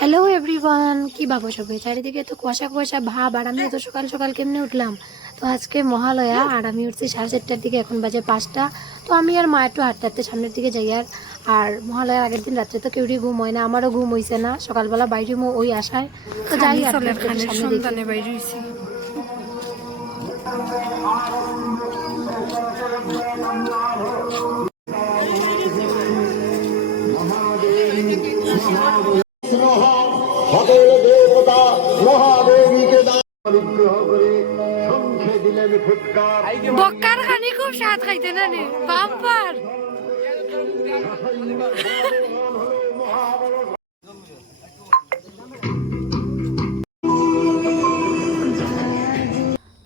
Hello everyone কি ভাবো সবাই? চারিদিকে তো কুয়াশা কুয়াশা ভাব আর আমি তো সকাল সকাল কেমনে উঠলাম? তো আজকে মহালয়া আর আমি উঠছি সাড়ে চারটার দিকে এখন বাজে পাঁচটা। তো আমি আর মা একটু হাঁটতে হাঁটতে সামনের দিকে যাই আর আর মহালয়ার আগের দিন রাত্রে তো কেউরই ঘুম হয় না আমারও ঘুম হয়েছে না। সকালবেলা বাইরে মো ওই আশায়। তো যাই আর সামনে মহাদেবীকে করে সংখ্যে দিলেন ফুৎকার। বক্কার খানি খুব স্বাদ খাইতে না নে? বাম্পার।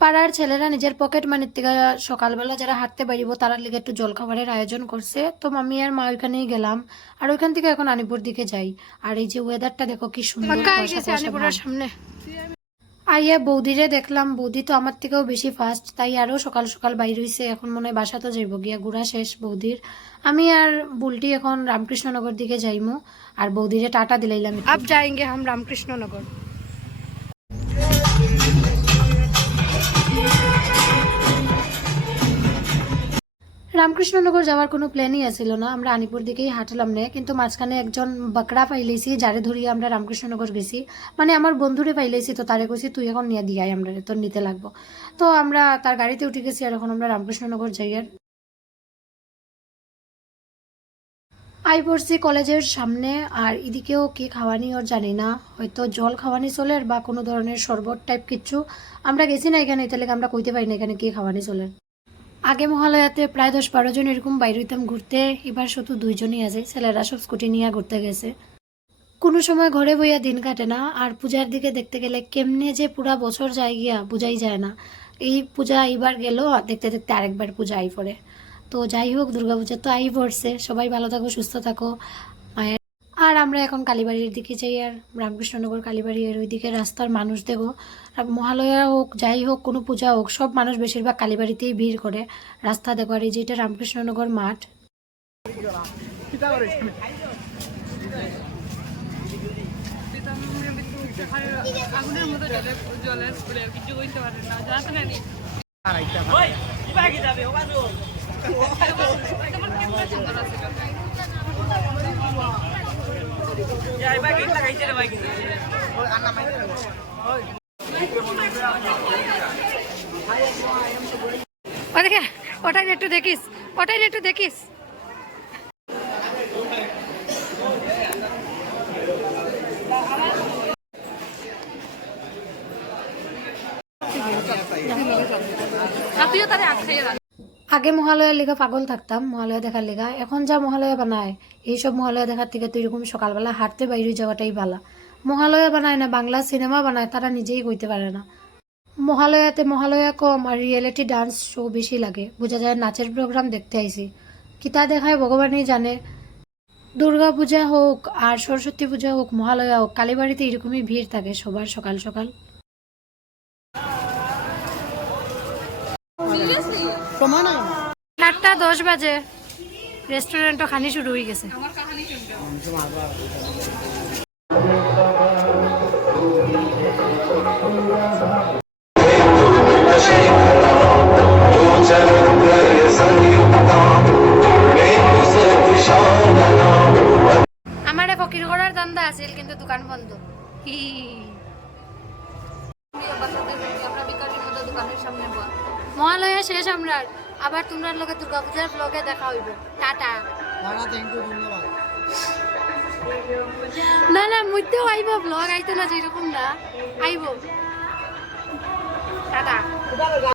পাড়ার ছেলেরা নিজের পকেট মানির থেকে সকালবেলা যারা হাঁটতে পারিব তারা লিগে একটু জলখাবারের আয়োজন করছে। তো মামি আর মা ওইখানেই গেলাম। আর ওইখান থেকে এখন আনিপুর দিকে যাই। আর এই যে ওয়েদারটা দেখো কি সুন্দর কুয়াশা আইয়া বৌদিরে দেখলাম, বৌদি তো আমার থেকেও বেশি ফাস্ট তাই আরও সকাল সকাল বাইর হয়েছে এখন মনে হয় বাসা তো যাইব গিয়া গুড়া শেষ বৌদির। আমি আর বুলটি এখন রামকৃষ্ণনগর দিকে যাইমু, আর বৌদিরে টাটা দিলাইলাম আপ যাইঙ্গে হাম রামকৃষ্ণনগর। রামকৃষ্ণনগর যাওয়ার কোনো প্ল্যানই আছিল না। আমরা আনিপুর দিকেই হাঁটলাম না, কিন্তু মাঝখানে একজন বাকড়া পাইলেছি যারে ধরিয়ে আমরা রামকৃষ্ণনগর গেছি। মানে আমার বন্ধুরে পাইলেছি তো তারে কইছি, তুই এখন নিয়ে দিয়াই আমরা, তোর নিতে লাগবো। তো আমরা তার গাড়িতে উঠে গেছি আর এখন আমরা রামকৃষ্ণনগর যাই আর আই পড়ছি কলেজের সামনে, আর এদিকেও কি খাওয়ানি ওর জানি না। হয়তো জল খাওয়ানি চলে বা কোনো ধরনের শরবত টাইপ কিছু। আমরা গেছি না এখানে, তাহলে আমরা কইতে পারি না এখানে কি খাওয়ানি চলে আগে মহালয়াতে প্রায় দশ বারো জন এরকম বাইরে হইতাম ঘুরতে, এবার শুধু দুইজনই আছে, ছেলেরা সব স্কুটি নিয়ে ঘুরতে গেছে। কোনো সময় ঘরে বইয়া দিন কাটে না, আর পূজার দিকে দেখতে গেলে কেমনে যে পুরা বছর যায় গিয়া বোঝাই যায় না। এই পূজা এইবার গেল দেখতে দেখতে আরেকবার পূজা আই পড়ে। তো যাই হোক দুর্গাপূজা তো আই পড়ছে, সবাই ভালো থাকো, সুস্থ থাকো। আর আমরা এখন কালীবাড়ির দিকে যাই আর রামকৃষ্ণনগর কালীবাড়ি এর ওইদিকে রাস্তার মানুষ দেখো। আর মহালয়া হোক যাই হোক কোনো পূজা হোক সব মানুষ বেশিরভাগ কালীবাড়িতেই ভিড় করে। রাস্তা দেখো আর এই যে এটা রামকৃষ্ণনগর মাঠ। আগুনের মতো জলের কিছু করতে পারে না যা তো জানি সুন্দর আছে? ওটাই একটু দেখিস ওটাই একটু দেখিস। আপনিও তাহলে রাখ আগে মহালয়ার লেগা পাগল থাকতাম, মহালয়া দেখার লেগা। এখন যা মহালয়া বানায়, এইসব মহালয়া দেখার থেকে তো এরকম সকালবেলা হাঁটতে বাইরে যাওয়াটাই ভালো মহালয়া বানায় না, বাংলা সিনেমা বানায়, তারা নিজেই কইতে পারে না। মহালয়াতে মহালয়া কম আর রিয়েলিটি ডান্স শো বেশি লাগে। বোঝা যায় নাচের প্রোগ্রাম দেখতে আইছি। কিতা দেখায় ভগবানই জানে। দুর্গা পূজা হোক আর সরস্বতী পূজা হোক, মহালয়া হোক, কালীবাড়িতে এরকমই ভিড় থাকে সবার সকাল সকাল। চারটা দশ বাজে। রেস্টুরেন্টও খানি শুরু হয়ে গেছে। আমার ফকির করার দান্দা আছিল কিন্তু দোকান বন্ধ। মহালয়া শেষ আমরা আবার তোমরা লোকে দুর্গাপূজার ব্লগে দেখা হইবে। টাটা। না না মধ্যেও আইব ব্লগ আইতো না যেরকম না। আইব। টাটা।